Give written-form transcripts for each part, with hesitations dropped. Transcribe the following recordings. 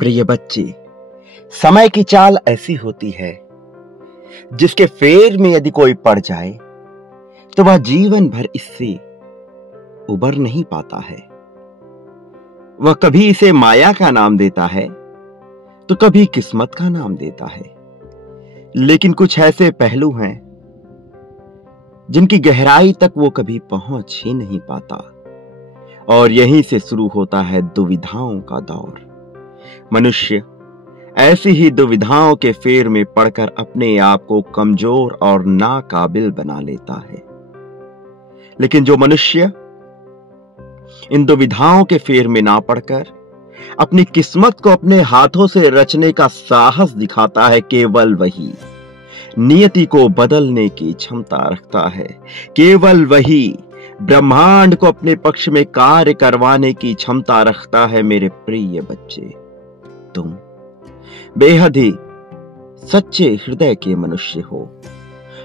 प्रिय बच्चे, समय की चाल ऐसी होती है जिसके फेर में यदि कोई पड़ जाए तो वह जीवन भर इससे उबर नहीं पाता है। वह कभी इसे माया का नाम देता है तो कभी किस्मत का नाम देता है, लेकिन कुछ ऐसे पहलू हैं जिनकी गहराई तक वो कभी पहुंच ही नहीं पाता, और यहीं से शुरू होता है दुविधाओं का दौर। मनुष्य ऐसी ही दुविधाओं के फेर में पड़कर अपने आप को कमजोर और नाकाबिल बना लेता है। लेकिन जो मनुष्य इन दुविधाओं के फेर में ना पड़कर अपनी किस्मत को अपने हाथों से रचने का साहस दिखाता है, केवल वही नियति को बदलने की क्षमता रखता है। केवल वही ब्रह्मांड को अपने पक्ष में कार्य करवाने की क्षमता रखता है। मेरे प्रिय बच्चे, तुम बेहद ही सच्चे हृदय के मनुष्य हो,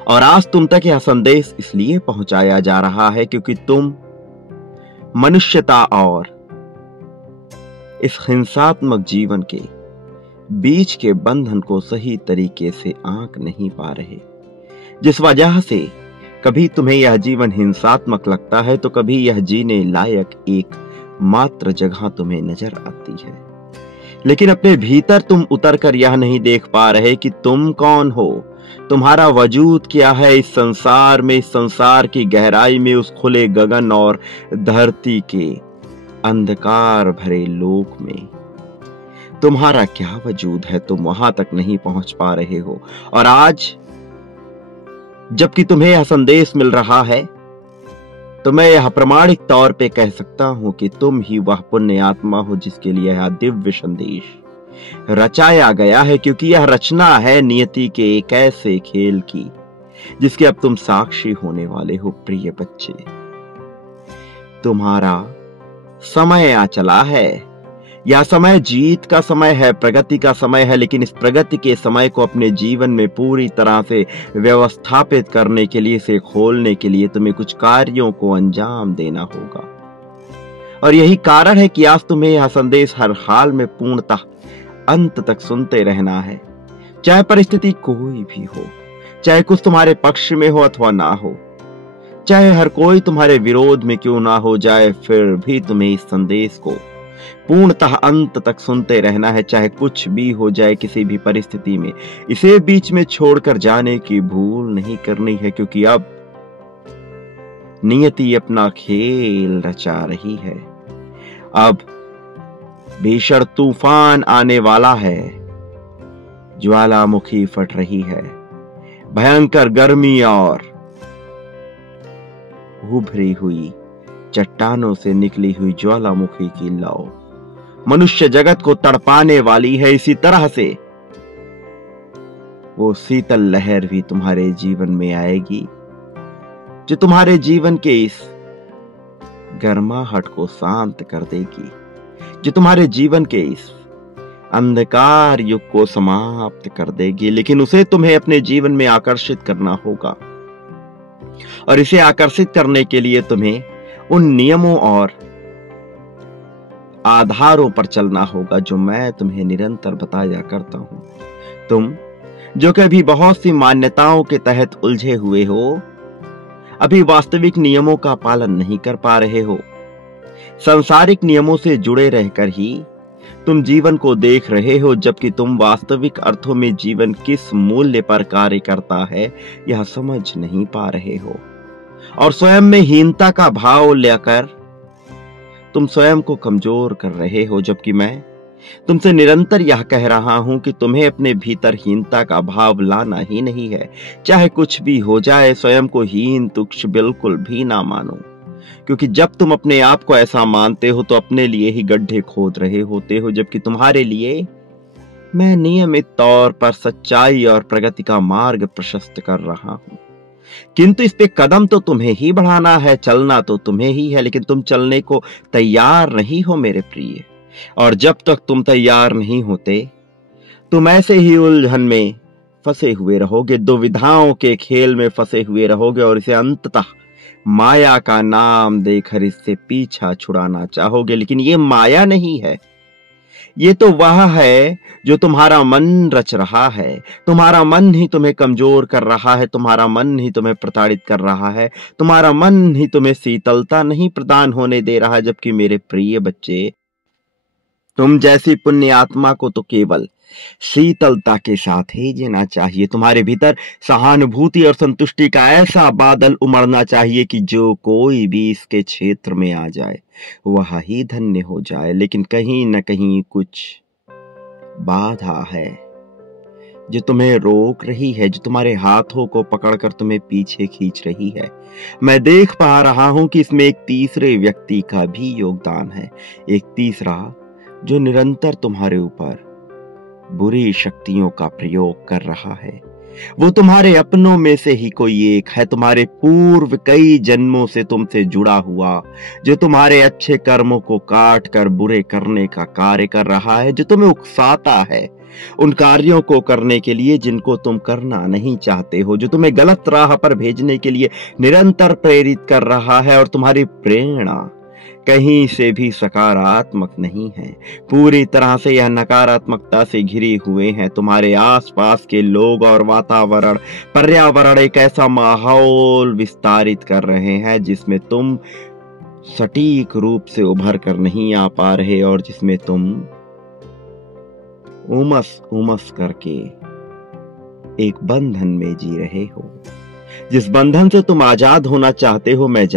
और आज तुम तक यह संदेश इसलिए पहुंचाया जा रहा है क्योंकि तुम मनुष्यता और इस हिंसात्मक जीवन के बीच के बंधन को सही तरीके से आंक नहीं पा रहे, जिस वजह से कभी तुम्हें यह जीवन हिंसात्मक लगता है तो कभी यह जीने लायक एक मात्र जगह तुम्हें नजर आती है। लेकिन अपने भीतर तुम उतरकर यह नहीं देख पा रहे कि तुम कौन हो, तुम्हारा वजूद क्या है इस संसार में, इस संसार की गहराई में, उस खुले गगन और धरती के अंधकार भरे लोक में तुम्हारा क्या वजूद है। तुम वहां तक नहीं पहुंच पा रहे हो, और आज जबकि तुम्हें यह संदेश मिल रहा है तो मैं यह प्रमाणिक तौर पे कह सकता हूं कि तुम ही वह पुण्य आत्मा हो जिसके लिए यह दिव्य संदेश रचाया गया है, क्योंकि यह रचना है नियति के एक ऐसे खेल की जिसके अब तुम साक्षी होने वाले हो। प्रिय बच्चे, तुम्हारा समय आ चला है। यह समय जीत का समय है, प्रगति का समय है, लेकिन इस प्रगति के समय को अपने जीवन में पूरी तरह से व्यवस्थापित करने के लिए, इसे खोलने के लिए तुम्हें कुछ कार्यों को अंजाम देना होगा। और यही कारण है कि आज तुम्हें यह संदेश हर हाल में पूर्णतः अंत तक सुनते रहना है, चाहे परिस्थिति कोई भी हो, चाहे कुछ तुम्हारे पक्ष में हो अथवा ना हो, चाहे हर कोई तुम्हारे विरोध में क्यों ना हो जाए, फिर भी तुम्हें इस संदेश को पूर्णतः अंत तक सुनते रहना है। चाहे कुछ भी हो जाए किसी भी परिस्थिति में, इसे बीच में छोड़कर जाने की भूल नहीं करनी है, क्योंकि अब नियति अपना खेल रचा रही है। अब भीषण तूफान आने वाला है, ज्वालामुखी फट रही है, भयंकर गर्मी और उभरी हुई चट्टानों से निकली हुई ज्वालामुखी की लौ मनुष्य जगत को तड़पाने वाली है। इसी तरह से वो शीतल लहर भी तुम्हारे जीवन में आएगी जो तुम्हारे जीवन के इस गर्माहट को शांत कर देगी, जो तुम्हारे जीवन के इस अंधकार युग को समाप्त कर देगी। लेकिन उसे तुम्हें अपने जीवन में आकर्षित करना होगा, और इसे आकर्षित करने के लिए तुम्हें उन नियमों और आधारों पर चलना होगा जो मैं तुम्हें निरंतर बताया करता हूं। तुम जो कभी बहुत सी मान्यताओं के तहत उलझे हुए हो, अभी वास्तविक नियमों का पालन नहीं कर पा रहे हो, सांसारिक नियमों से जुड़े रहकर ही तुम जीवन को देख रहे हो, जबकि तुम वास्तविक अर्थों में जीवन किस मूल्य पर कार्य करता है यह समझ नहीं पा रहे हो, और स्वयं में हीनता का भाव लेकर तुम स्वयं को कमजोर कर रहे हो। जबकि मैं तुमसे निरंतर यह कह रहा हूं कि तुम्हें अपने भीतर हीनता का भाव लाना ही नहीं है। चाहे कुछ भी हो जाए, स्वयं को हीन तुच्छ बिल्कुल भी ना मानो, क्योंकि जब तुम अपने आप को ऐसा मानते हो तो अपने लिए ही गड्ढे खोद रहे होते हो, जबकि तुम्हारे लिए मैं नियमित तौर पर सच्चाई और प्रगति का मार्ग प्रशस्त कर रहा हूं। किंतु इस पे कदम तो तुम्हें ही बढ़ाना है, चलना तो तुम्हें ही है, लेकिन तुम चलने को तैयार नहीं हो मेरे प्रिय। और जब तक तुम तैयार नहीं होते तुम ऐसे ही उलझन में फंसे हुए रहोगे, दुविधाओं के खेल में फंसे हुए रहोगे, और इसे अंततः माया का नाम देकर इससे पीछा छुड़ाना चाहोगे। लेकिन ये माया नहीं है, ये तो वह है जो तुम्हारा मन रच रहा है। तुम्हारा मन ही तुम्हें कमजोर कर रहा है, तुम्हारा मन ही तुम्हें प्रताड़ित कर रहा है, तुम्हारा मन ही तुम्हें शीतलता नहीं प्रदान होने दे रहा है। जबकि मेरे प्रिय बच्चे, तुम जैसी पुण्य आत्मा को तो केवल शीतलता के साथ ही जीना चाहिए। तुम्हारे भीतर सहानुभूति और संतुष्टि का ऐसा बादल उमड़ना चाहिए कि जो कोई भी इसके क्षेत्र में आ जाए वह ही धन्य हो जाए। लेकिन कहीं न कहीं कुछ बाधा है जो तुम्हें रोक रही है, जो तुम्हारे हाथों को पकड़कर तुम्हें पीछे खींच रही है। मैं देख पा रहा हूं कि इसमें एक तीसरे व्यक्ति का भी योगदान है, एक तीसरा जो निरंतर तुम्हारे ऊपर बुरी शक्तियों का प्रयोग कर रहा है। वो तुम्हारे अपनों में से ही कोई एक है, तुम्हारे पूर्व कई जन्मों से तुमसे जुड़ा हुआ, जो तुम्हारे अच्छे कर्मों को काट कर बुरे करने का कार्य कर रहा है, जो तुम्हें उकसाता है उन कार्यों को करने के लिए जिनको तुम करना नहीं चाहते हो, जो तुम्हें गलत राह पर भेजने के लिए निरंतर प्रेरित कर रहा है। और तुम्हारी प्रेरणा कहीं से भी सकारात्मक नहीं है, पूरी तरह से यह नकारात्मकता से घिरे हुए हैं। तुम्हारे आसपास के लोग और वातावरण, पर्यावरण एक ऐसा माहौल विस्तारित कर रहे हैं जिसमें तुम सटीक रूप से उभर कर नहीं आ पा रहे और जिसमें तुम उमस करके एक बंधन में जी रहे हो। जिस बंधन से तुम आजाद होना चाहते हो, मैं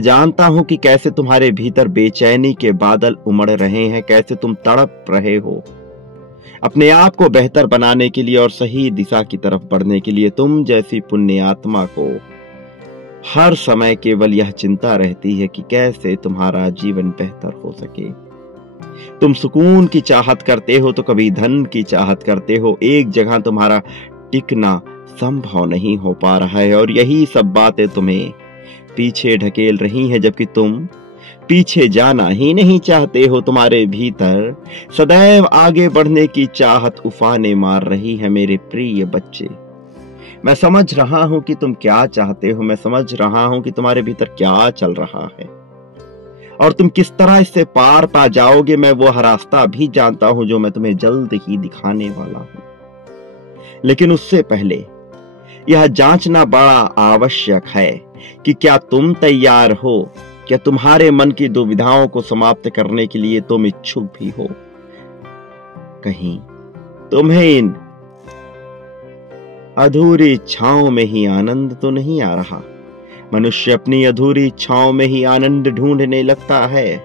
जानता हूं कि कैसे तुम्हारे भीतर बेचैनी के बादल उमड़ रहे हैं, कैसे तुम तड़प रहे हो अपने आप को बेहतर बनाने के लिए और सही दिशा की तरफ बढ़ने के लिए। तुम जैसी पुण्य आत्मा को हर समय केवल यह चिंता रहती है कि कैसे तुम्हारा जीवन बेहतर हो सके। तुम सुकून की चाहत करते हो तो कभी धन की चाहत करते हो। एक जगह तुम्हारा टिकना संभव नहीं हो पा रहा है और यही सब बातें तुम्हें पीछे ढकेल रही हैं, जबकि तुम पीछे जाना ही नहीं चाहते हो। तुम्हारे भीतर सदैव आगे बढ़ने की चाहत उफाने मार रही है। मेरे प्रिय बच्चे, मैं समझ रहा हूं कि तुम क्या चाहते हो, मैं समझ रहा हूं कि तुम्हारे भीतर क्या चल रहा है और तुम किस तरह इससे पार पा जाओगे। मैं वो रास्ता भी जानता हूं जो मैं तुम्हें जल्द ही दिखाने वाला हूं। लेकिन उससे पहले यह जांचना बड़ा आवश्यक है कि क्या तुम तैयार हो, क्या तुम्हारे मन की दुविधाओं को समाप्त करने के लिए तुम इच्छुक भी हो। कहीं तुम्हें इन अधूरी इच्छाओं में ही आनंद तो नहीं आ रहा। मनुष्य अपनी अधूरी इच्छाओं में ही आनंद ढूंढने लगता है,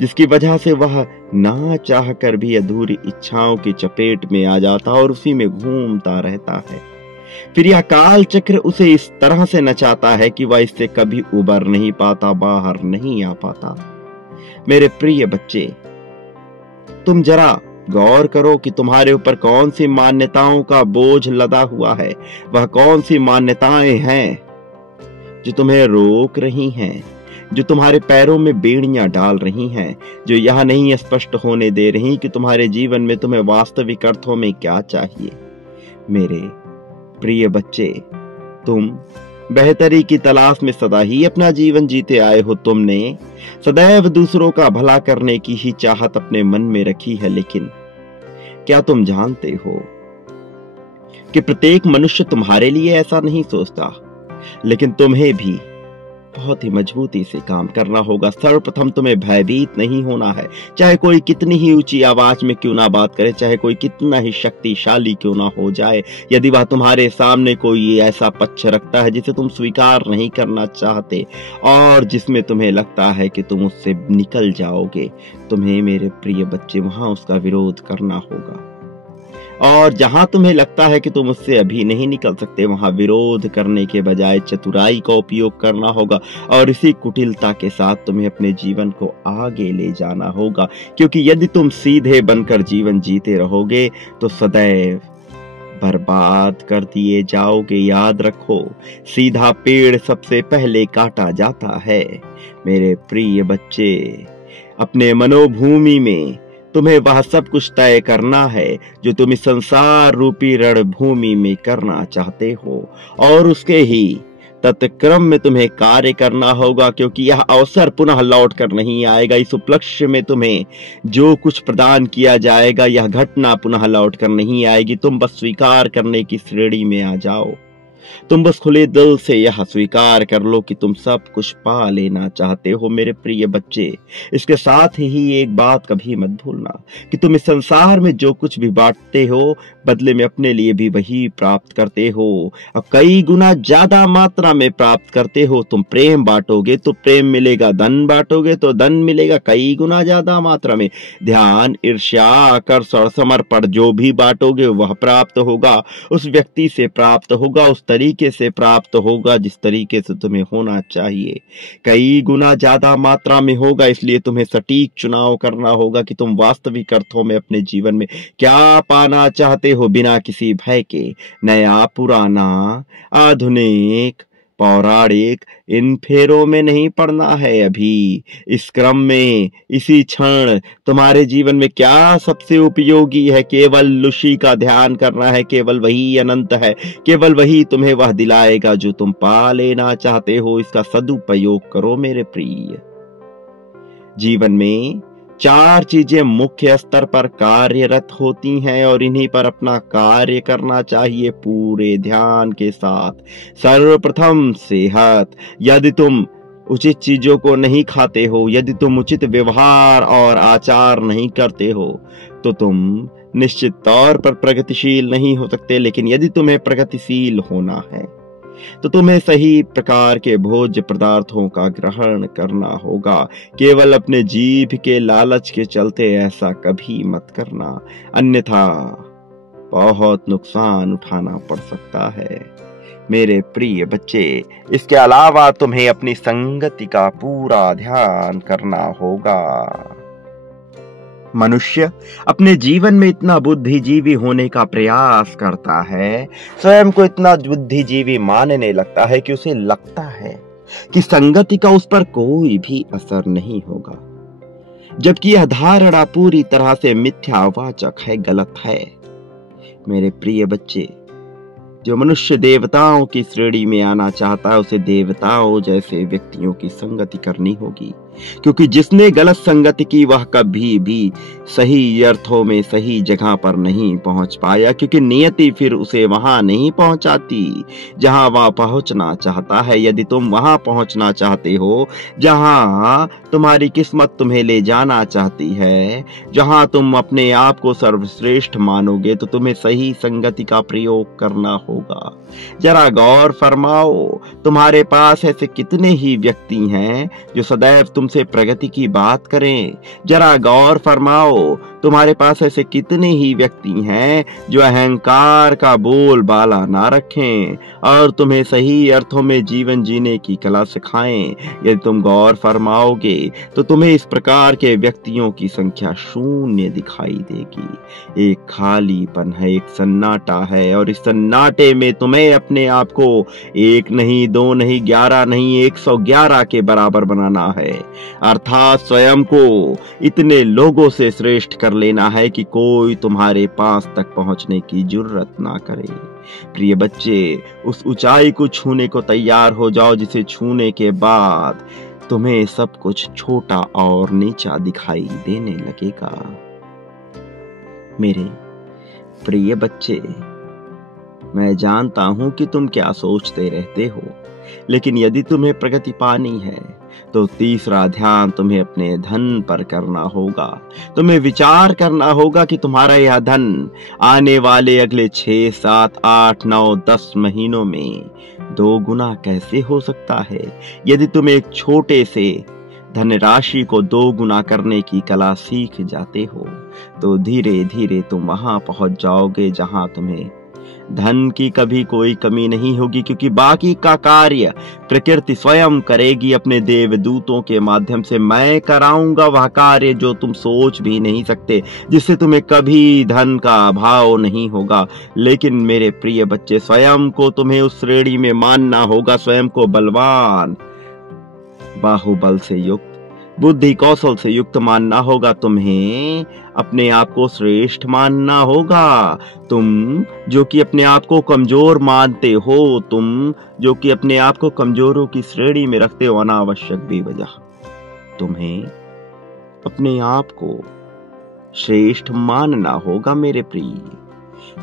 जिसकी वजह से वह ना चाह कर भी अधूरी इच्छाओं की चपेट में आ जाता और उसी में घूमता रहता है। फिर यह काल चक्र उसे इस तरह से नचाता है कि वह इससे कभी उबर नहीं पाता, बाहर नहीं आ पाता। मेरे प्रिय बच्चे, तुम जरा गौर करो कि तुम्हारे ऊपर कौन सी मान्यताओं का बोझ लदा हुआ है। वह कौन सी मान्यताएं हैं जो तुम्हें रोक रही हैं, जो तुम्हारे पैरों में बेड़ियां डाल रही हैं, जो यह नहीं स्पष्ट होने दे रही कि तुम्हारे जीवन में तुम्हें वास्तविक अर्थों में क्या चाहिए। मेरे प्रिय बच्चे, तुम बेहतरी की तलाश में सदा ही अपना जीवन जीते आए हो। तुमने सदैव दूसरों का भला करने की ही चाहत अपने मन में रखी है। लेकिन क्या तुम जानते हो कि प्रत्येक मनुष्य तुम्हारे लिए ऐसा नहीं सोचता, लेकिन तुम्हें भी बहुत ही मजबूती से काम करना होगा। सर्वप्रथम तुम्हें भयभीत नहीं होना है, चाहे कोई कितनी ही ऊंची आवाज में क्यों ना बात करे, चाहे कोई कितना ही शक्तिशाली क्यों ना हो जाए। यदि वह तुम्हारे सामने कोई ऐसा पक्ष रखता है जिसे तुम स्वीकार नहीं करना चाहते और जिसमें तुम्हें लगता है कि तुम उससे निकल जाओगे, तुम्हें मेरे प्रिय बच्चे वहां उसका विरोध करना होगा। और जहां तुम्हें लगता है कि तुम उससे अभी नहीं निकल सकते, वहां विरोध करने के बजाय चतुराई का उपयोग करना होगा और इसी कुटिलता के साथ तुम्हें अपने जीवन को आगे ले जाना होगा। क्योंकि यदि तुम सीधे बनकर जीवन जीते रहोगे तो सदैव बर्बाद कर दिए जाओगे। याद रखो, सीधा पेड़ सबसे पहले काटा जाता है। मेरे प्रिय बच्चे, अपने मनोभूमि में तुम्हें वह सब कुछ तय करना है जो तुम इस संसार रूपी रणभूमि में करना चाहते हो और उसके ही तत्क्रम में तुम्हें कार्य करना होगा, क्योंकि यह अवसर पुनः लौट कर नहीं आएगा। इस उपलक्ष्य में तुम्हें जो कुछ प्रदान किया जाएगा, यह घटना पुनः लौट कर नहीं आएगी। तुम बस स्वीकार करने की श्रेणी में आ जाओ। तुम बस खुले दिल से यह स्वीकार कर लो कि तुम सब कुछ पा लेना चाहते हो। मेरे प्रिय बच्चे, इसके साथ ही एक बात कभी मत भूलना कि तुम इस संसार में जो कुछ भी बांटते हो, बदले में अपने लिए भी वही प्राप्त करते हो, और कई गुना ज्यादा मात्रा में प्राप्त करते हो। तुम प्रेम बांटोगे तो प्रेम मिलेगा, धन बांटोगे तो धन मिलेगा कई गुना ज्यादा मात्रा में। ध्यान, ईर्ष्या, आकर्ष और समर्पण जो भी बांटोगे वह प्राप्त होगा, उस व्यक्ति से प्राप्त होगा, उस तरीके से प्राप्त होगा जिस तरीके से तुम्हें होना चाहिए, कई गुना ज्यादा मात्रा में होगा। इसलिए तुम्हें सटीक चुनाव करना होगा कि तुम वास्तविक अर्थों में अपने जीवन में क्या पाना चाहते हो, बिना किसी भय के। नया, पुराना, आधुनिक, पौराणिक, इन फेरों में नहीं पड़ना है। अभी इस क्रम में, इसी क्षण तुम्हारे जीवन में क्या सबसे उपयोगी है, केवल लुशी का ध्यान करना है। केवल वही अनंत है, केवल वही तुम्हें वह दिलाएगा जो तुम पा लेना चाहते हो। इसका सदुपयोग करो मेरे प्रिय। जीवन में 4 चीजें मुख्य स्तर पर कार्यरत होती हैं और इन्हीं पर अपना कार्य करना चाहिए पूरे ध्यान के साथ। सर्वप्रथम सेहत। यदि तुम उचित चीजों को नहीं खाते हो, यदि तुम उचित व्यवहार और आचार नहीं करते हो, तो तुम निश्चित तौर पर प्रगतिशील नहीं हो सकते। लेकिन यदि तुम्हें प्रगतिशील होना है तो तुम्हें सही प्रकार के भोज्य पदार्थों का ग्रहण करना होगा। केवल अपने जीभ के लालच के चलते ऐसा कभी मत करना, अन्यथा बहुत नुकसान उठाना पड़ सकता है मेरे प्रिय बच्चे। इसके अलावा तुम्हें अपनी संगति का पूरा ध्यान करना होगा। मनुष्य अपने जीवन में इतना बुद्धिजीवी होने का प्रयास करता है, स्वयं को इतना बुद्धिजीवी मानने लगता है कि उसे लगता है कि संगति का उस पर कोई भी असर नहीं होगा, जबकि यह धारणा पूरी तरह से मिथ्यावाचक है, गलत है। मेरे प्रिय बच्चे, जो मनुष्य देवताओं की श्रेणी में आना चाहता है, उसे देवताओं जैसे व्यक्तियों की संगति करनी होगी, क्योंकि जिसने गलत संगति की वह कभी भी सही अर्थों में सही जगह पर नहीं पहुंच पाया, क्योंकि नियति फिर उसे वहां नहीं पहुंचाती जहां वह पहुंचना चाहता है। यदि तुम वहां पहुंचना चाहते हो जहां तुम्हारी किस्मत तुम्हें ले जाना चाहती है, जहां तुम अपने आप को सर्वश्रेष्ठ मानोगे, तो तुम्हें सही संगति का प्रयोग करना होगा। जरा गौर फरमाओ, तुम्हारे पास ऐसे कितने ही व्यक्ति हैं जो सदैव तुमसे प्रगति की बात करें। जरा गौर फरमाओ, तुम्हारे पास ऐसे कितने ही व्यक्ति हैं जो अहंकार का बोलबाला ना रखें और तुम्हें सही अर्थों में जीवन जीने की कला सिखाएं। यदि तुम गौर फरमाओगे तो तुम्हें इस प्रकार के व्यक्तियों की संख्या शून्य दिखाई देगी। एक खालीपन है, एक सन्नाटा है, और इस सन्नाटे में तुम्हें अपने आप को 1 नहीं, 2 नहीं, 11 नहीं, 111 के बराबर बनाना है। अर्थात स्वयं को इतने लोगों से श्रेष्ठ कर लेना है कि कोई तुम्हारे पास तक पहुंचने की जुर्रत ना करे। प्रिय बच्चे, उस ऊंचाई को छूने को तैयार हो जाओ जिसे छूने के बाद तुम्हें सब कुछ छोटा और नीचा दिखाई देने लगेगा। मेरे प्रिय बच्चे, मैं जानता हूं कि तुम क्या सोचते रहते हो, लेकिन यदि तुम्हें प्रगति पानी है तो तीसरा ध्यान तुम्हें अपने धन पर करना होगा। तुम्हें विचार करना होगा कि तुम्हारा यह धन आने वाले अगले 6, 7, 8, 9, 10 महीनों में 2 गुना कैसे हो सकता है। यदि तुम एक छोटे से धनराशि को 2 गुना करने की कला सीख जाते हो, तो धीरे धीरे तुम वहां पहुंच जाओगे जहां तुम्हें धन की कभी कोई कमी नहीं होगी, क्योंकि बाकी का कार्य प्रकृति स्वयं करेगी अपने देवदूतों के माध्यम से। मैं कराऊंगा वह कार्य जो तुम सोच भी नहीं सकते, जिससे तुम्हें कभी धन का अभाव नहीं होगा। लेकिन मेरे प्रिय बच्चे, स्वयं को तुम्हें उस श्रेणी में मानना होगा, स्वयं को बलवान, बाहुबल से युक्त, बुद्धि कौशल से युक्त मानना होगा, तुम्हें अपने आप को श्रेष्ठ मानना होगा। तुम जो कि अपने आप को कमजोर मानते हो, तुम जो कि अपने आप को कमजोरों की श्रेणी में रखते हो अनावश्यक बेवजह, तुम्हें अपने आप को श्रेष्ठ मानना होगा मेरे प्रिय।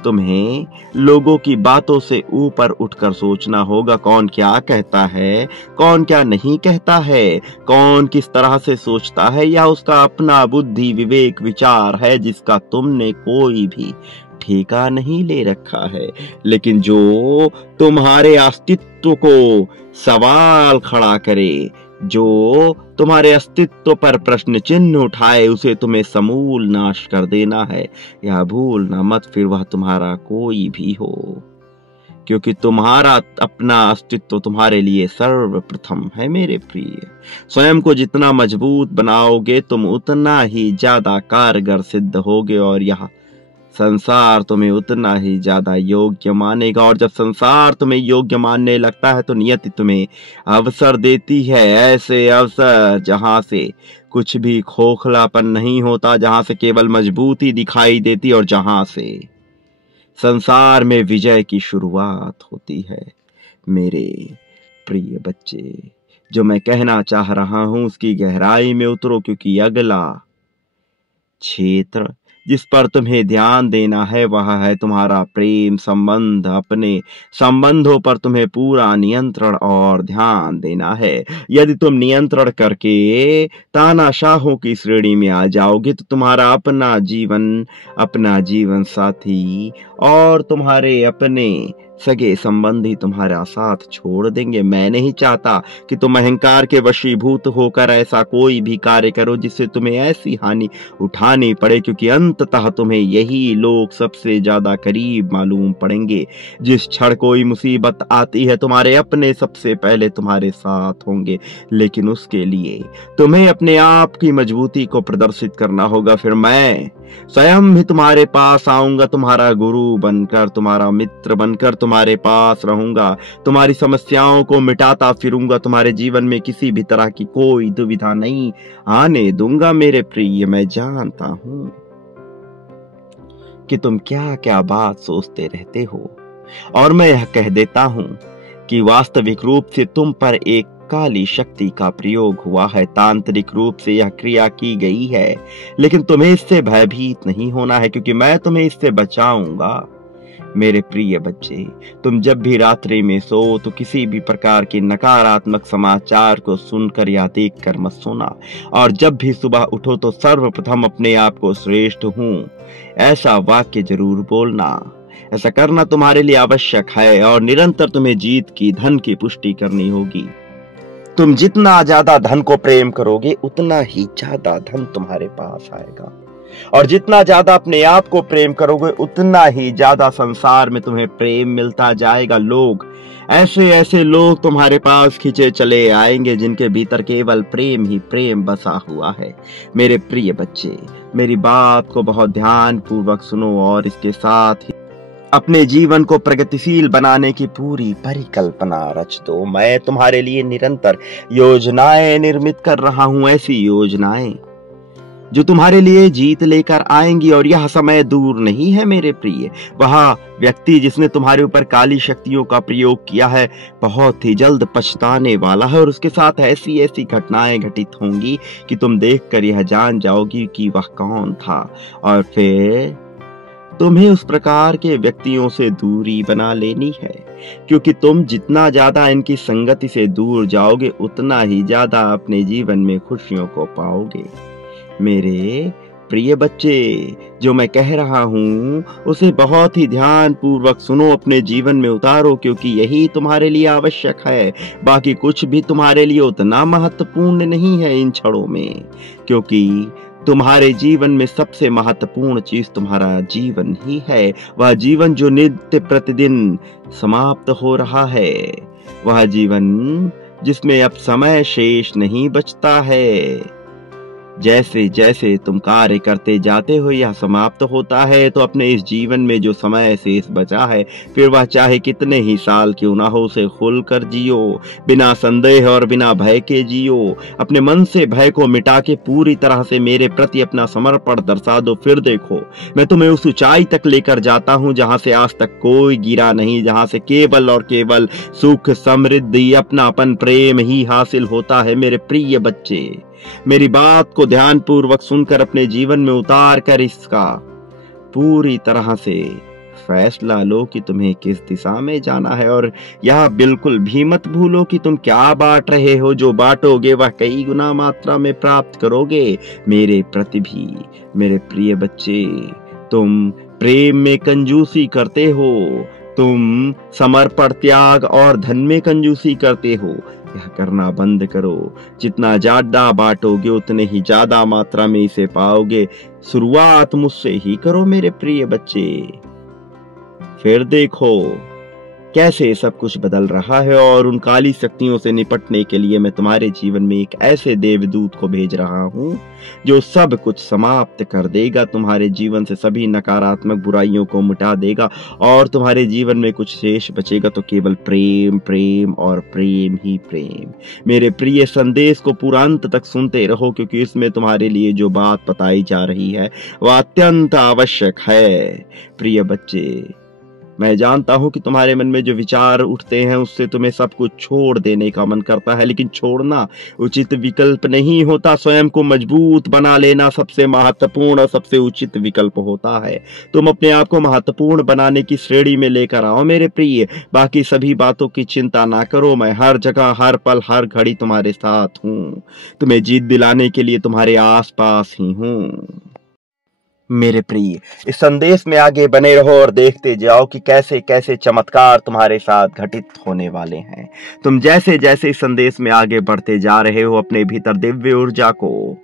तुम्हें लोगों की बातों से ऊपर उठकर सोचना होगा, कौन क्या कहता है, कौन क्या नहीं कहता है, कौन किस तरह से सोचता है, या उसका अपना बुद्धि विवेक विचार है जिसका तुमने कोई भी ठेका नहीं ले रखा है। लेकिन जो तुम्हारे अस्तित्व को सवाल खड़ा करे, जो तुम्हारे अस्तित्व पर प्रश्न चिन्ह उठाए, उसे तुम्हें समूल नाश कर देना है। यह भूलना मत, फिर वह तुम्हारा कोई भी हो, क्योंकि तुम्हारा अपना अस्तित्व तुम्हारे लिए सर्वप्रथम है मेरे प्रिय। स्वयं को जितना मजबूत बनाओगे तुम उतना ही ज्यादा कारगर सिद्ध होगे, और यह संसार तुम्हें उतना ही ज्यादा योग्य मानेगा। और जब संसार तुम्हें योग्य मानने लगता है तो नियति तुम्हें अवसर देती है, ऐसे अवसर जहां से कुछ भी खोखलापन नहीं होता, जहां से केवल मजबूती दिखाई देती, और जहां से संसार में विजय की शुरुआत होती है। मेरे प्रिय बच्चे, जो मैं कहना चाह रहा हूं उसकी गहराई में उतरो, क्योंकि अगला क्षेत्र जिस पर तुम्हें ध्यान देना है वह है तुम्हारा प्रेम संबंध। अपने संबंधों पर तुम्हें पूरा नियंत्रण और ध्यान देना है। यदि तुम नियंत्रण करके तानाशाहों की श्रेणी में आ जाओगे तो तुम्हारा अपना जीवन साथी और तुम्हारे अपने सगे संबंधी तुम्हारा साथ छोड़ देंगे। मैं नहीं चाहता कि तुम अहंकार के वशीभूत होकर ऐसा कोई भी कार्य करो जिससे तुम्हें ऐसी हानि उठानी पड़े, क्योंकि अंततः तुम्हें यही लोग सबसे ज्यादा करीब मालूम पड़ेंगे। जिस क्षण कोई मुसीबत आती है तुम्हारे अपने सबसे पहले तुम्हारे साथ होंगे, लेकिन उसके लिए तुम्हें अपने आप की मजबूती को प्रदर्शित करना होगा। फिर मैं स्वयं भी तुम्हारे पास आऊंगा, तुम्हारा गुरु बनकर, तुम्हारा मित्र बनकर तुम्हारे पास रहूंगा, तुम्हारी समस्याओं को मिटाता फिरूंगा, तुम्हारे जीवन में किसी भी तरह की कोई दुविधा नहीं आने दूंगा मेरे प्रिय। मैं जानता हूं कि तुम क्या क्या बात सोचते रहते हो, और मैं यह कह देता हूं कि वास्तविक रूप से तुम पर एक काली शक्ति का प्रयोग हुआ है। तांत्रिक रूप से यह क्रिया की गई है, लेकिन तुम्हें इससे भयभीत नहीं होना है, क्योंकि मैं तुम्हें इससे बचाऊंगा। मेरे प्रिय बच्चे, तुम जब भी रात्रि में सो तो किसी भी प्रकार के नकारात्मक समाचार को सुनकर या देखकर मत सोना, और जब भी सुबह उठो तो सर्वप्रथम अपने आप को श्रेष्ठ हूं ऐसा वाक्य जरूर बोलना। ऐसा करना तुम्हारे लिए आवश्यक है, और निरंतर तुम्हें जीत की धन की पुष्टि करनी होगी। तुम जितना ज्यादा धन को प्रेम करोगे उतना ही ज्यादा धन तुम्हारे पास आएगा, और जितना ज्यादा अपने आप को प्रेम करोगे उतना ही ज्यादा संसार में तुम्हें प्रेम मिलता जाएगा। ऐसे लोग तुम्हारे पास खींचे चले आएंगे जिनके भीतर केवल प्रेम ही प्रेम बसा हुआ है। मेरे प्रिय बच्चे, मेरी बात को बहुत ध्यान पूर्वक सुनो, और इसके साथ ही अपने जीवन को प्रगतिशील बनाने की पूरी परिकल्पना रच दो। मैं तुम्हारे लिए निरंतर योजनाएं निर्मित कर रहा हूं, ऐसी योजनाएं जो तुम्हारे लिए जीत लेकर आएंगी, और यह समय दूर नहीं है मेरे प्रिय। वह व्यक्ति जिसने तुम्हारे ऊपर काली शक्तियों का प्रयोग किया है बहुत ही जल्द पछताने वाला है, और उसके साथ ऐसी ऐसी घटनाएं घटित होंगी कि तुम देखकर यह जान जाओगी कि वह कौन था, और फिर तुम्हें उस प्रकार के व्यक्तियों से दूरी बना लेनी है, क्योंकि तुम जितना ज्यादा इनकी संगति से दूर जाओगे उतना ही ज्यादा अपने जीवन में खुशियों को पाओगे। मेरे प्रिय बच्चे, जो मैं कह रहा हूं उसे बहुत ही ध्यान पूर्वक सुनो, अपने जीवन में उतारो, क्योंकि यही तुम्हारे लिए आवश्यक है। बाकी कुछ भी तुम्हारे लिए उतना महत्वपूर्ण नहीं है इन क्षणों में, क्योंकि तुम्हारे जीवन में सबसे महत्वपूर्ण चीज तुम्हारा जीवन ही है। वह जीवन जो नित्य प्रतिदिन समाप्त हो रहा है, वह जीवन जिसमें अब समय शेष नहीं बचता है, जैसे जैसे तुम कार्य करते जाते हो यह समाप्त होता है, तो अपने इस जीवन में जो समय शेष बचा है, फिर वह चाहे कितने ही साल क्यों ना हो, उसे खुलकर जियो, बिना संदेह और बिना भय के जियो। अपने मन से भय को मिटा के पूरी तरह से मेरे प्रति अपना समर्पण दर्शा दो। फिर देखो, मैं तुम्हें उस ऊंचाई तक लेकर जाता हूं जहां से आज तक कोई गिरा नहीं, जहां से केवल और केवल सुख, समृद्धि, अपनापन, प्रेम ही हासिल होता है। मेरे प्रिय बच्चे, मेरी बात को ध्यान पूर्वक सुनकर अपने जीवन में उतार कर इसका पूरी तरह से फैसला लो कि तुम्हें किस दिशा में जाना है। और यह बिल्कुल भी मत भूलो कि तुम क्या बांट रहे हो। जो बांटोगे वह कई गुना मात्रा में प्राप्त करोगे। मेरे प्रति भी मेरे प्रिय बच्चे, तुम प्रेम में कंजूसी करते हो, तुम समर्पण, त्याग और धन में कंजूसी करते हो। यह करना बंद करो। जितना ज्यादा बांटोगे उतने ही ज्यादा मात्रा में इसे पाओगे। शुरुआत मुझसे ही करो मेरे प्रिय बच्चे। फिर देखो कैसे सब कुछ बदल रहा है। और उन काली शक्तियों से निपटने के लिए मैं तुम्हारे जीवन में एक ऐसे देवदूत को भेज रहा हूं जो सब कुछ समाप्त कर देगा। तुम्हारे जीवन से सभी नकारात्मक बुराइयों को मिटा देगा और तुम्हारे जीवन में कुछ शेष बचेगा तो केवल प्रेम, प्रेम और प्रेम ही प्रेम। मेरे प्रिय संदेश को पूरा अंत तक सुनते रहो, क्योंकि इसमें तुम्हारे लिए जो बात बताई जा रही है वह अत्यंत आवश्यक है। प्रिय बच्चे, मैं जानता हूं कि तुम्हारे मन में जो विचार उठते हैं उससे तुम्हें सब कुछ छोड़ देने का मन करता है, लेकिन छोड़ना उचित विकल्प नहीं होता। स्वयं को मजबूत बना लेना सबसे महत्वपूर्ण और सबसे उचित विकल्प होता है। तुम अपने आप को महत्वपूर्ण बनाने की श्रेणी में लेकर आओ मेरे प्रिय। बाकी सभी बातों की चिंता ना करो। मैं हर जगह, हर पल, हर घड़ी तुम्हारे साथ हूँ। तुम्हें जीत दिलाने के लिए तुम्हारे आसपास ही हूँ। मेरे प्रिय, इस संदेश में आगे बने रहो और देखते जाओ कि कैसे कैसे चमत्कार तुम्हारे साथ घटित होने वाले हैं। तुम जैसे जैसे इस संदेश में आगे बढ़ते जा रहे हो, अपने भीतर दिव्य ऊर्जा को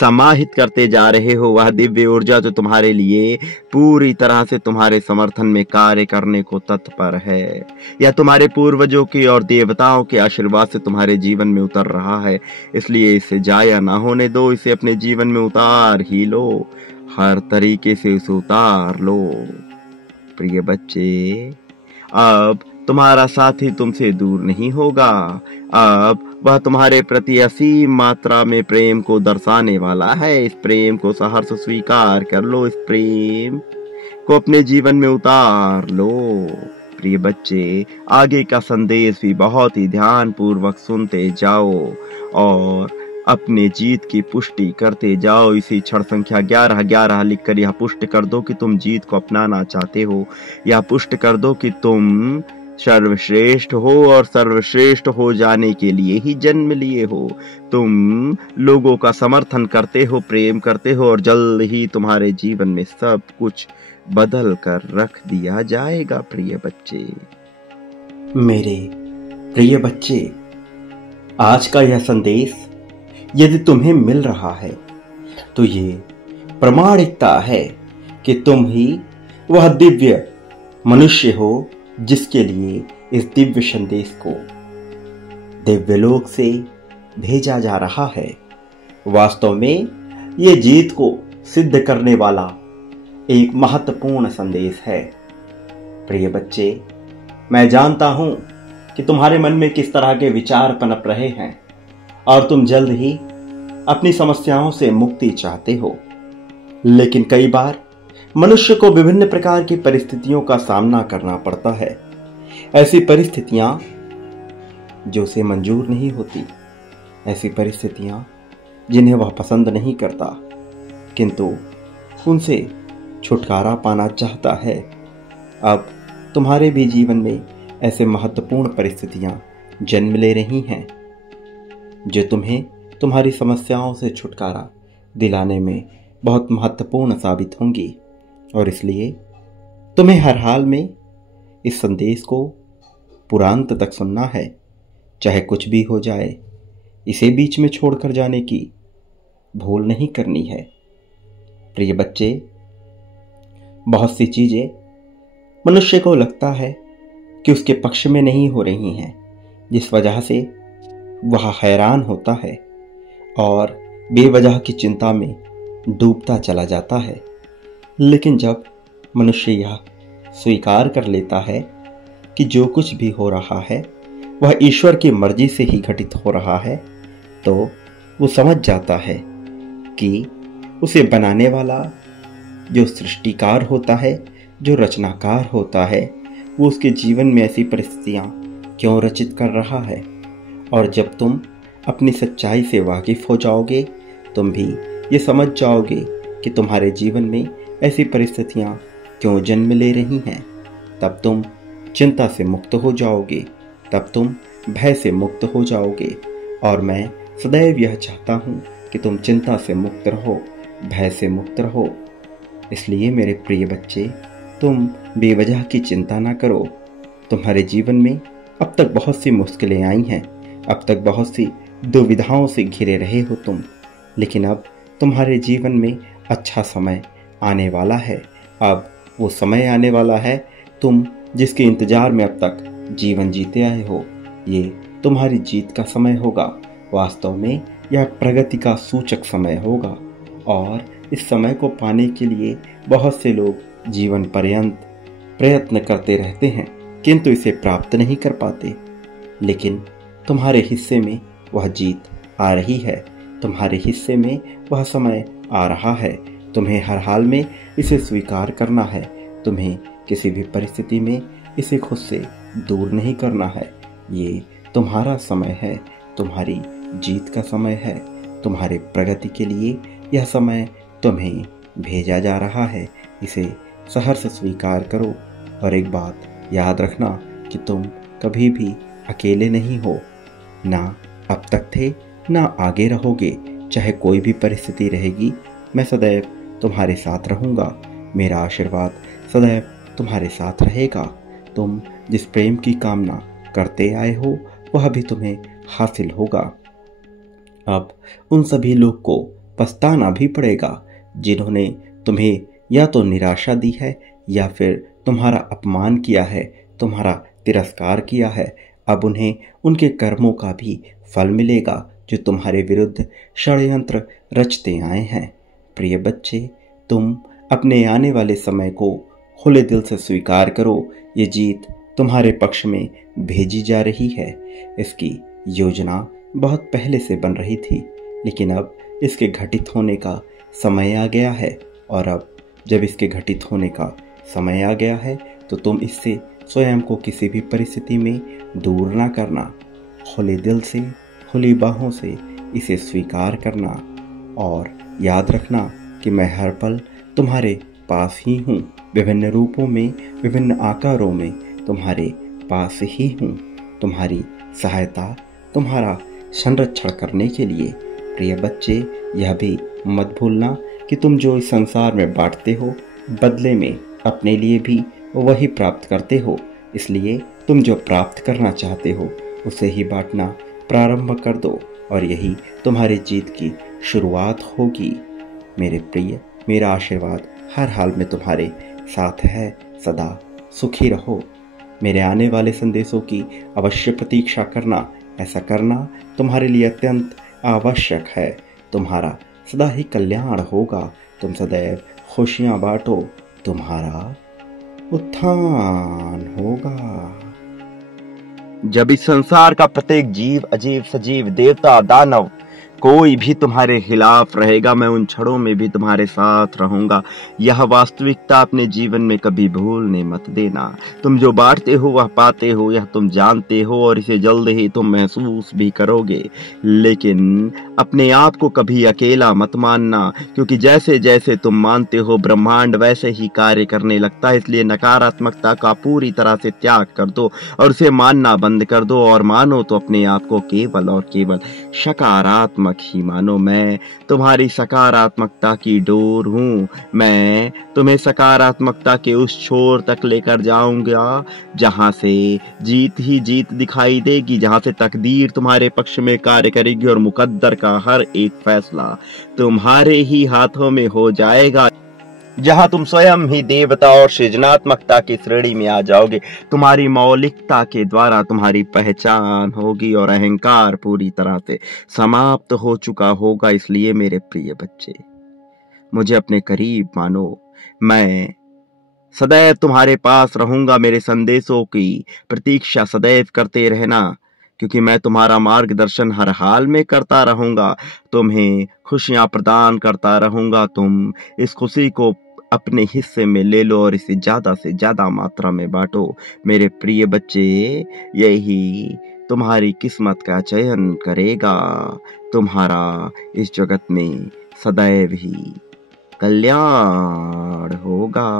समाहित करते जा रहे हो। वह दिव्य ऊर्जा जो तुम्हारे लिए पूरी तरह से तुम्हारे समर्थन में कार्य करने को तत्पर है, या तुम्हारे पूर्वजों की और देवताओं के आशीर्वाद से तुम्हारे जीवन में उतर रहा है। इसलिए इसे जाया ना होने दो। इसे अपने जीवन में उतार ही लो। हर तरीके से उसे उतार लो। प्रिय बच्चे, अब तुम्हारा साथी तुमसे दूर नहीं होगा। अब वह तुम्हारे प्रति असीम मात्रा में प्रेम को दर्शाने वाला है। इस प्रेम को सहर्ष स्वीकार कर लो। इस प्रेम को अपने जीवन में उतार लो। प्रिय बच्चे, आगे का संदेश भी बहुत ही ध्यान पूर्वक सुनते जाओ और अपने जीत की पुष्टि करते जाओ। इसी क्षण संख्या 1111 लिखकर यह पुष्ट कर दो कि तुम जीत को अपनाना चाहते हो। यह पुष्ट कर दो कि तुम सर्वश्रेष्ठ हो और सर्वश्रेष्ठ हो जाने के लिए ही जन्म लिए हो। तुम लोगों का समर्थन करते हो, प्रेम करते हो और जल्द ही तुम्हारे जीवन में सब कुछ बदल कर रख दिया जाएगा। प्रिय बच्चे, मेरे प्रिय बच्चे, आज का यह संदेश यदि तुम्हें मिल रहा है तो ये प्रमाणिकता है कि तुम ही वह दिव्य मनुष्य हो जिसके लिए इस दिव्य संदेश को दिव्यलोक से भेजा जा रहा है। वास्तव में ये जीत को सिद्ध करने वाला एक महत्वपूर्ण संदेश है। प्रिय बच्चे, मैं जानता हूं कि तुम्हारे मन में किस तरह के विचार पनप रहे हैं और तुम जल्द ही अपनी समस्याओं से मुक्ति चाहते हो। लेकिन कई बार मनुष्य को विभिन्न प्रकार की परिस्थितियों का सामना करना पड़ता है। ऐसी परिस्थितियां जो उसे मंजूर नहीं होती, ऐसी परिस्थितियां जिन्हें वह पसंद नहीं करता, किंतु उनसे छुटकारा पाना चाहता है। अब तुम्हारे भी जीवन में ऐसे महत्वपूर्ण परिस्थितियां जन्म ले रही हैं जो तुम्हें तुम्हारी समस्याओं से छुटकारा दिलाने में बहुत महत्वपूर्ण साबित होंगी। और इसलिए तुम्हें हर हाल में इस संदेश को पूरा अंत तक सुनना है, चाहे कुछ भी हो जाए। इसे बीच में छोड़कर जाने की भूल नहीं करनी है। प्रिय बच्चे, बहुत सी चीजें मनुष्य को लगता है कि उसके पक्ष में नहीं हो रही हैं, जिस वजह से वह हैरान होता है और बेवजह की चिंता में डूबता चला जाता है। लेकिन जब मनुष्य यह स्वीकार कर लेता है कि जो कुछ भी हो रहा है वह ईश्वर की मर्जी से ही घटित हो रहा है, तो वो समझ जाता है कि उसे बनाने वाला, जो सृष्टिकार होता है, जो रचनाकार होता है, वो उसके जीवन में ऐसी परिस्थितियां क्यों रचित कर रहा है। और जब तुम अपनी सच्चाई से वाकिफ हो जाओगे, तुम भी ये समझ जाओगे कि तुम्हारे जीवन में ऐसी परिस्थितियां क्यों जन्म ले रही हैं। तब तुम चिंता से मुक्त हो जाओगे, तब तुम भय से मुक्त हो जाओगे। और मैं सदैव यह चाहता हूँ कि तुम चिंता से मुक्त रहो, भय से मुक्त रहो। इसलिए मेरे प्रिय बच्चे, तुम बेवजह की चिंता ना करो। तुम्हारे जीवन में अब तक बहुत सी मुश्किलें आई हैं, अब तक बहुत सी दुविधाओं से घिरे रहे हो तुम, लेकिन अब तुम्हारे जीवन में अच्छा समय आने वाला है। अब वो समय आने वाला है तुम जिसके इंतजार में अब तक जीवन जीते आए हो। ये तुम्हारी जीत का समय होगा। वास्तव में यह प्रगति का सूचक समय होगा और इस समय को पाने के लिए बहुत से लोग जीवन पर्यंत प्रयत्न करते रहते हैं, किंतु इसे प्राप्त नहीं कर पाते। लेकिन तुम्हारे हिस्से में वह जीत आ रही है, तुम्हारे हिस्से में वह समय आ रहा है। तुम्हें हर हाल में इसे स्वीकार करना है। तुम्हें किसी भी परिस्थिति में इसे खुद से दूर नहीं करना है। ये तुम्हारा समय है, तुम्हारी जीत का समय है। तुम्हारे प्रगति के लिए यह समय तुम्हें भेजा जा रहा है। इसे सहर्ष स्वीकार करो और एक बात याद रखना कि तुम कभी भी अकेले नहीं हो। ना अब तक थे, ना आगे रहोगे। चाहे कोई भी परिस्थिति रहेगी, मैं सदैव तुम्हारे साथ रहूँगा। मेरा आशीर्वाद सदैव तुम्हारे साथ रहेगा। तुम जिस प्रेम की कामना करते आए हो वह भी तुम्हें हासिल होगा। अब उन सभी लोग को पछताना भी पड़ेगा जिन्होंने तुम्हें या तो निराशा दी है या फिर तुम्हारा अपमान किया है, तुम्हारा तिरस्कार किया है। अब उन्हें उनके कर्मों का भी फल मिलेगा जो तुम्हारे विरुद्ध षड्यंत्र रचते आए हैं। प्रिय बच्चे, तुम अपने आने वाले समय को खुले दिल से स्वीकार करो। ये जीत तुम्हारे पक्ष में भेजी जा रही है। इसकी योजना बहुत पहले से बन रही थी, लेकिन अब इसके घटित होने का समय आ गया है। और अब जब इसके घटित होने का समय आ गया है तो तुम इससे स्वयं को किसी भी परिस्थिति में दूर ना करना। खुले दिल से, खुली बाहों से इसे स्वीकार करना और याद रखना कि मैं हर पल तुम्हारे पास ही हूँ। विभिन्न रूपों में, विभिन्न आकारों में तुम्हारे पास ही हूँ, तुम्हारी सहायता, तुम्हारा संरक्षण करने के लिए। प्रिय बच्चे, यह भी मत भूलना कि तुम जो इस संसार में बांटते हो, बदले में अपने लिए भी वही प्राप्त करते हो। इसलिए तुम जो प्राप्त करना चाहते हो उसे ही बांटना प्रारंभ कर दो और यही तुम्हारी जीत की शुरुआत होगी। मेरे प्रिय, मेरा आशीर्वाद हर हाल में तुम्हारे साथ है। सदा सुखी रहो। मेरे आने वाले संदेशों की अवश्य प्रतीक्षा करना। ऐसा करना तुम्हारे लिए अत्यंत आवश्यक है। तुम्हारा सदा ही कल्याण होगा। तुम सदैव खुशियां बांटो, तुम्हारा उत्थान होगा। जब इस संसार का प्रत्येक जीव, अजीव, सजीव, देवता, दानव कोई भी तुम्हारे खिलाफ रहेगा, मैं उन क्षणों में भी तुम्हारे साथ रहूंगा। यह वास्तविकता अपने जीवन में कभी भूलने मत देना। तुम जो बांटते हो वह पाते हो, यह तुम जानते हो और इसे जल्द ही तुम महसूस भी करोगे। लेकिन अपने आप को कभी अकेला मत मानना, क्योंकि जैसे जैसे तुम मानते हो ब्रह्मांड वैसे ही कार्य करने लगता है। इसलिए नकारात्मकता का पूरी तरह से त्याग कर दो और उसे मानना बंद कर दो और मानो तो अपने आप को केवल और केवल सकारात्मक ही मानो। मैं तुम्हारी सकारात्मकता की डोर हूँ। मैं तुम्हें सकारात्मकता के उस छोर तक लेकर जाऊंगा जहां से जीत ही जीत दिखाई देगी, जहां से तकदीर तुम्हारे पक्ष में कार्य करेगी और मुकद्दर का हर एक फैसला तुम्हारे ही हाथों में हो जाएगा। जहां तुम स्वयं ही देवता और सृजनात्मकता की श्रेणी में आ जाओगे। तुम्हारी मौलिकता के द्वारा तुम्हारी पहचान होगी और अहंकार पूरी तरह से समाप्त हो चुका होगा। इसलिए मेरे प्रिय बच्चे, मुझे अपने करीब मानो। मैं सदैव तुम्हारे पास रहूंगा। मेरे संदेशों की प्रतीक्षा सदैव करते रहना, क्योंकि मैं तुम्हारा मार्गदर्शन हर हाल में करता रहूंगा। तुम्हें खुशियां प्रदान करता रहूंगा। तुम इस खुशी को अपने हिस्से में ले लो और इसे ज्यादा से ज्यादा मात्रा में बांटो। मेरे प्रिय बच्चे, यही तुम्हारी किस्मत का चयन करेगा। तुम्हारा इस जगत में सदैव ही कल्याण होगा।